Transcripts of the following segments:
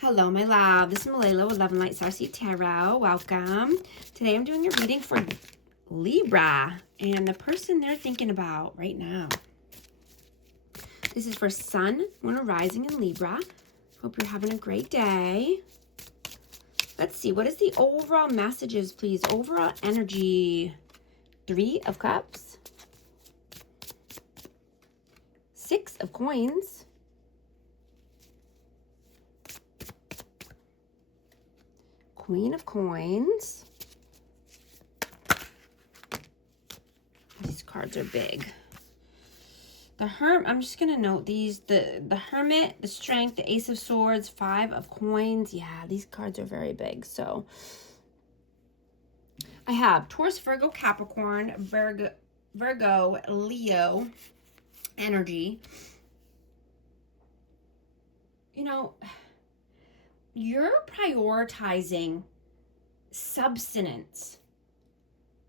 Hello, my love. This is Malayla with Love and Light Starseed Tarot. Welcome. Today I'm doing a reading for Libra and the person they're thinking about right now. This is for Sun, Moon, Rising in Libra. Hope you're having a great day. Let's see. What is the overall messages, please? Overall energy. 3 of Cups. 6 of Coins. Queen of Coins. These cards are big. The I'm just going to note these. The Hermit, the Strength, the Ace of Swords, 5 of Coins. Yeah, these cards are very big. So I have Taurus, Virgo, Capricorn, Virgo, Leo energy. You know, you're prioritizing substance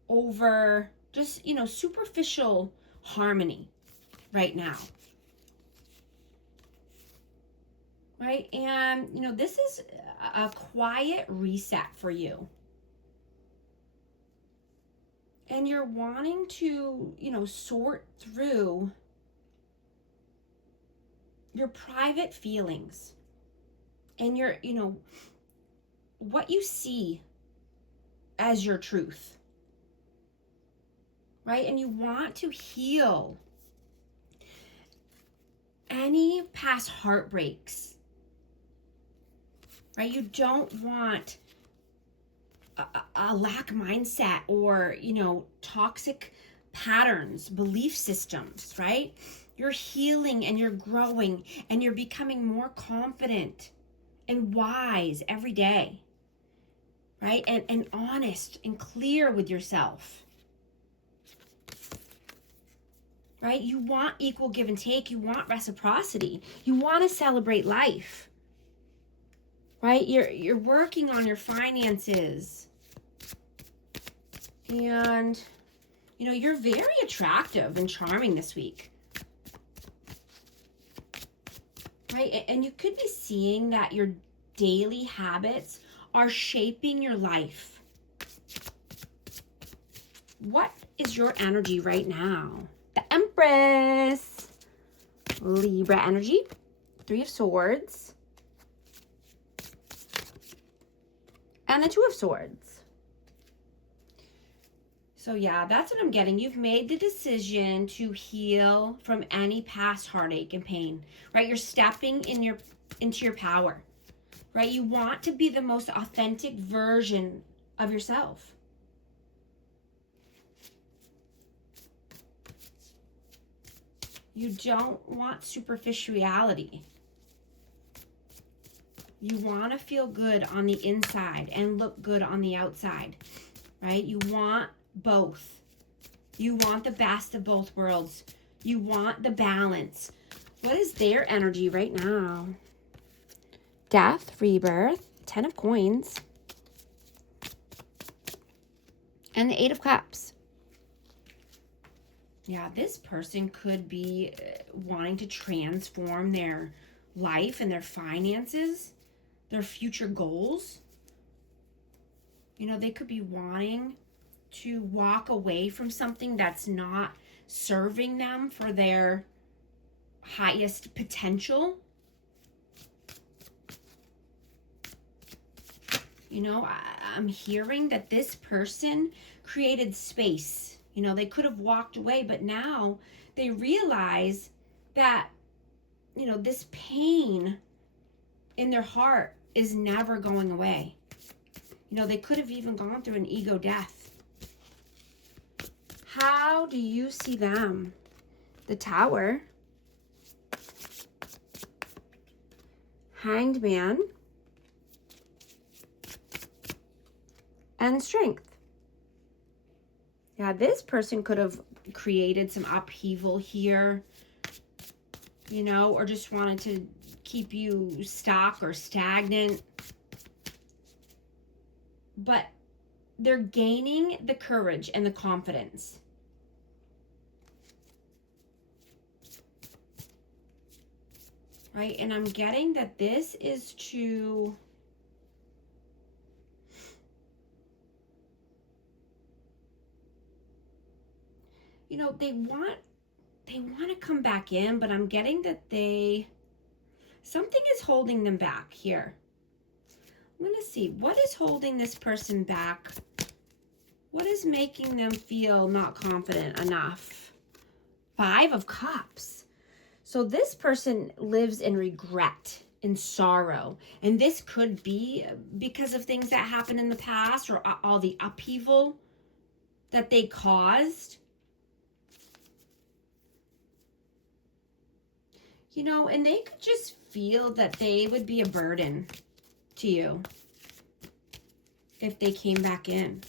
over just, superficial harmony right now. Right? And, this is a quiet reset for you. And you're wanting to, sort through your private feelings. And your, what you see as your truth, right? And you want to heal any past heartbreaks, right? You don't want a lack mindset or, toxic patterns, belief systems, right? You're healing and you're growing and you're becoming more confident and wise every day, right? And honest and clear with yourself, right? You want equal give and take. You want reciprocity. You want to celebrate life, right? You're working on your finances, and you're very attractive and charming this week. Right? And you could be seeing that your daily habits are shaping your life. What is your energy right now? The Empress. Libra energy. 3 of Swords. And the 2 of Swords. So yeah, that's what I'm getting. You've made the decision to heal from any past heartache and pain, right? You're stepping into your power, right? You want to be the most authentic version of yourself. You don't want superficiality. You want to feel good on the inside and look good on the outside, right? You want both. You want the best of both worlds. You want the balance. What is their energy right now? Death, rebirth, 10 of Coins, and the 8 of Cups. Yeah, this person could be wanting to transform their life and their finances, their future goals. They could be wanting to walk away from something that's not serving them for their highest potential. I'm hearing that this person created space. They could have walked away, but now they realize that, this pain in their heart is never going away. They could have even gone through an ego death. How do you see them? The Tower. Hanged Man. And Strength. Yeah, this person could have created some upheaval here, or just wanted to keep you stuck or stagnant. But they're gaining the courage and the confidence. right? And I'm getting that this is to, you know, they want to come back in, but I'm getting that something is holding them back here. I'm going to see, what is holding this person back? What is making them feel not confident enough? 5 of Cups. So this person lives in regret, in sorrow. And this could be because of things that happened in the past, or all the upheaval that they caused. You know, and they could just feel that they would be a burden to you if they came back in.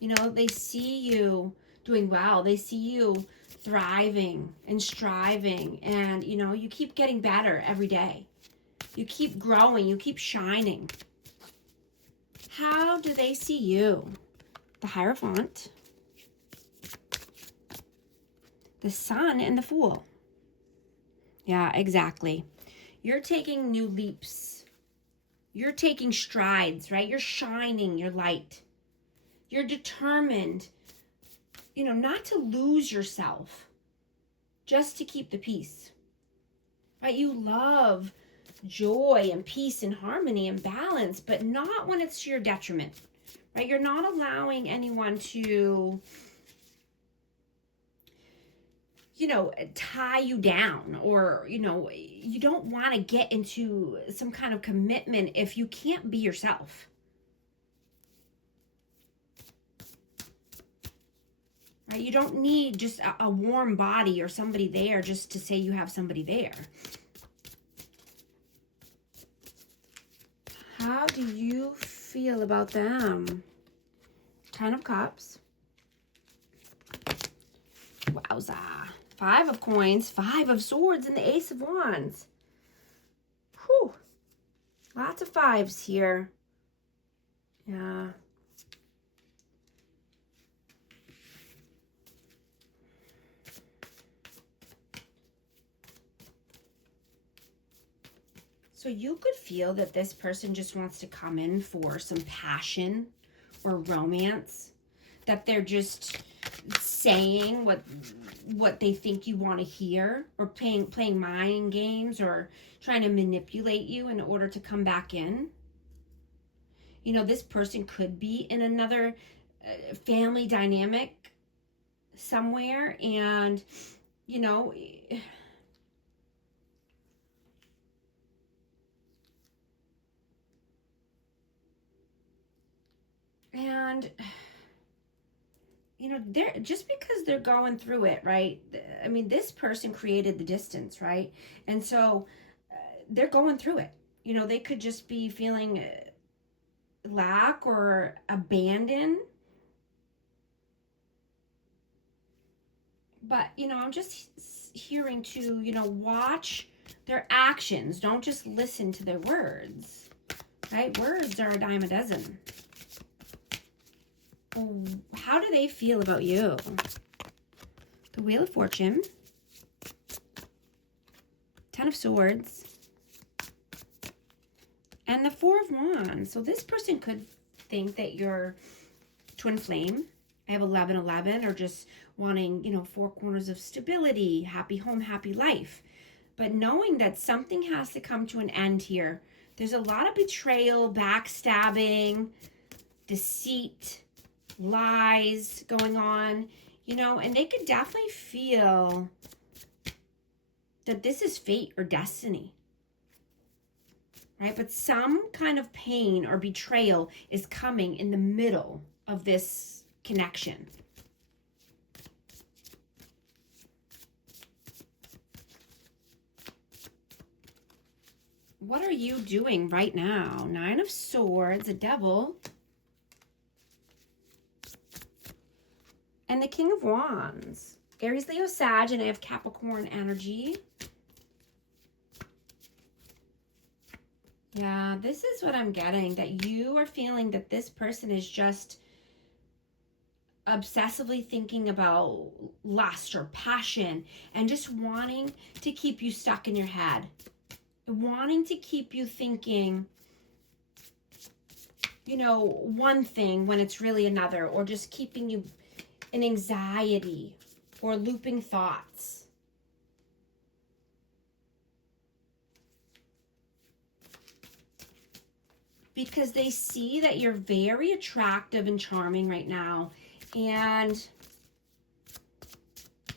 You know, they see you doing well. They see you thriving and striving. And, you know, you keep getting better every day. You keep growing. You keep shining. How do they see you? The Hierophant, the Sun, and the Fool. Yeah, exactly. You're taking new leaps. You're taking strides, right? You're shining your light. You're determined, you know, not to lose yourself, just to keep the peace, right? You love joy and peace and harmony and balance, but not when it's to your detriment, right? You're not allowing anyone to, you know, tie you down, or, you know, you don't want to get into some kind of commitment if you can't be yourself. Right? You don't need just a warm body or somebody there just to say you have somebody there. How do you feel about them? 10 of Cups. Wowza. 5 of Coins, 5 of Swords, and the Ace of Wands. Whew. Lots of 5s here. Yeah. So you could feel that this person just wants to come in for some passion or romance, that they're just saying what they think you want to hear, or playing mind games, or trying to manipulate you in order to come back in. You know, this person could be in another family dynamic somewhere, and, you know, and, you know, they're just because they're going through it, right? I mean, this person created the distance, right? And so they're going through it. You know, they could just be feeling lack or abandon. But, you know, I'm just hearing to, you know, watch their actions. Don't just listen to their words, right? Words are a dime a dozen. How do they feel about you? The Wheel of Fortune, 10 of Swords, and the 4 of Wands. So this person could think that you're twin flame. I have 11-11, or just wanting, you know, 4 corners of stability, happy home, happy life. But knowing that something has to come to an end here. There's a lot of betrayal, backstabbing, deceit, lies going on, you know, and they could definitely feel that this is fate or destiny, right? But some kind of pain or betrayal is coming in the middle of this connection. What are you doing right now? 9 of Swords, a Devil, and the King of Wands. Aries, Leo, Sag, and I have Capricorn energy. Yeah, this is what I'm getting, that you are feeling that this person is just obsessively thinking about lust or passion and just wanting to keep you stuck in your head, wanting to keep you thinking, you know, one thing when it's really another, or just keeping you in anxiety or looping thoughts. Because they see that you're very attractive and charming right now, and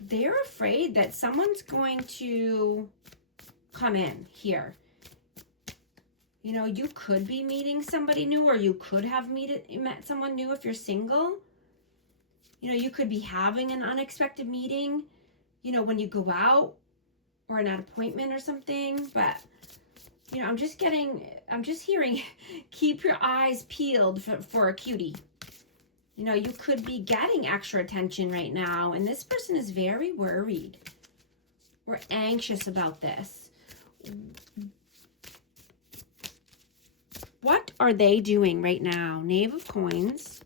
they're afraid that someone's going to come in here. You know, you could be meeting somebody new, or you could have met someone new if you're single. You know, you could be having an unexpected meeting, you know, when you go out or an appointment or something. But, you know, I'm just hearing, keep your eyes peeled for a cutie. You know, you could be getting extra attention right now, and this person is very worried or anxious about this. What are they doing right now? Knave of Coins,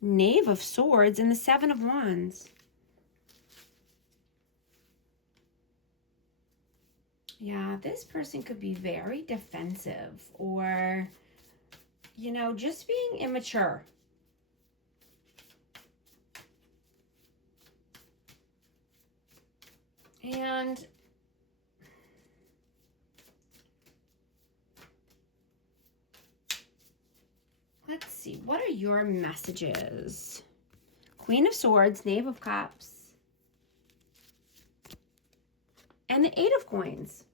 Knave of Swords, and the Seven of Wands. Yeah, this person could be very defensive, or, you know, just being immature. And let's see, what are your messages? Queen of Swords, Knave of Cups, and the Eight of Coins.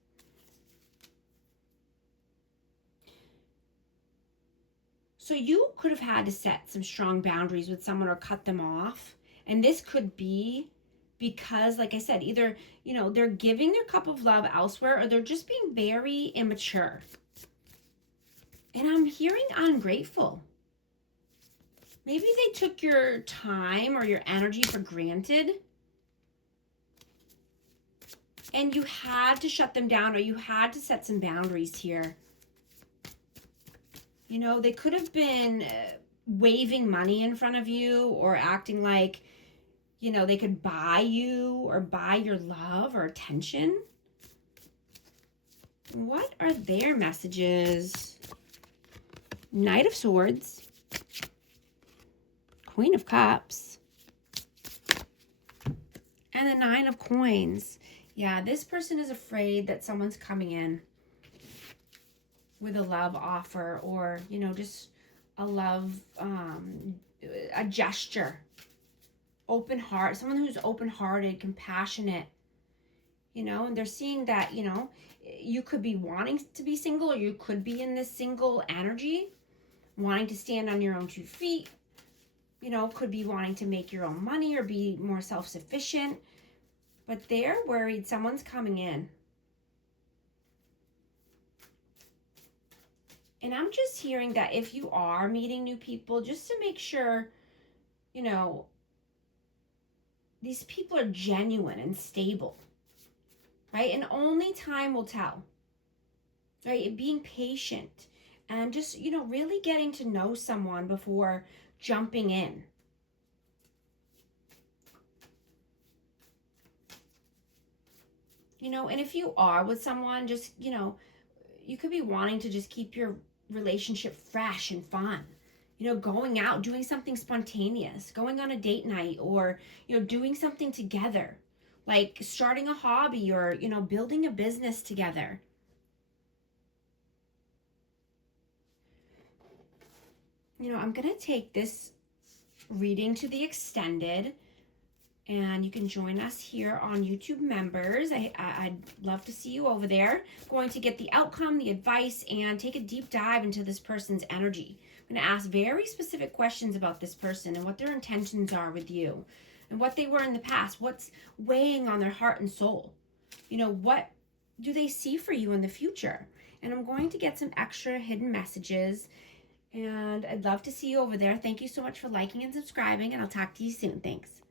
So you could have had to set some strong boundaries with someone or cut them off. And this could be because, like I said, either, you know, they're giving their cup of love elsewhere, or they're just being very immature. And I'm hearing ungrateful. Maybe they took your time or your energy for granted, and you had to shut them down, or you had to set some boundaries here. You know, they could have been waving money in front of you, or acting like, you know, they could buy you or buy your love or attention. What are their messages? Knight of Swords, Queen of Cups, and the Nine of Coins. Yeah, this person is afraid that someone's coming in with a love offer, or, you know, just a love, a gesture. Open heart, someone who's open-hearted, compassionate, you know, and they're seeing that, you know, you could be wanting to be single, or you could be in this single energy, wanting to stand on your own 2 feet, you know, could be wanting to make your own money or be more self-sufficient, but they're worried someone's coming in. And I'm just hearing that if you are meeting new people, just to make sure, you know, these people are genuine and stable, right? And only time will tell, right? Being patient and just, you know, really getting to know someone before jumping in. You know, and if you are with someone, just, you know, you could be wanting to just keep your relationship fresh and fun. You know, going out, doing something spontaneous, going on a date night, or, you know, doing something together, like starting a hobby, or, you know, building a business together. You know, I'm going to take this reading to the extended, and you can join us here on YouTube members. I'd love to see you over there. Going to get the outcome, the advice, and take a deep dive into this person's energy. I'm going to ask very specific questions about this person and what their intentions are with you, and what they were in the past, what's weighing on their heart and soul. You know, what do they see for you in the future? And I'm going to get some extra hidden messages, and I'd love to see you over there. Thank you so much for liking and subscribing, and I'll talk to you soon. Thanks.